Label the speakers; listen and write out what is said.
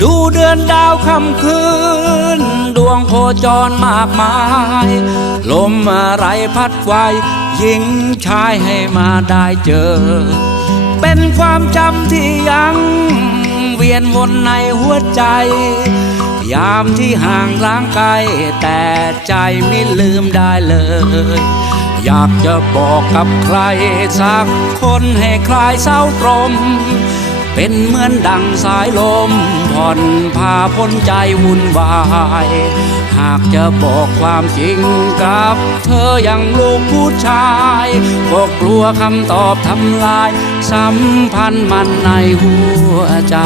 Speaker 1: ดูเดือนดาวค่ำคืน ดวงโคจรมากมาย ลมอะไรพัดไวหญิงชายให้มาได้เจอ เป็นความจำที่ยังเวียนวนในหัวใจ ยามที่ห่างล้างไกลแต่ใจไม่ลืมได้เลย อยากจะบอกกับใครสักคนให้คลายเศร้าตรม เป็นเหมือนดังสายลมผ่อนพาพ้นใจวุ่นวาย หากจะบอกความจริงกับ เธออย่างลูกผู้ชายก็กลัวคำตอบทำลาย สัมพันธ์มันในหัวใจ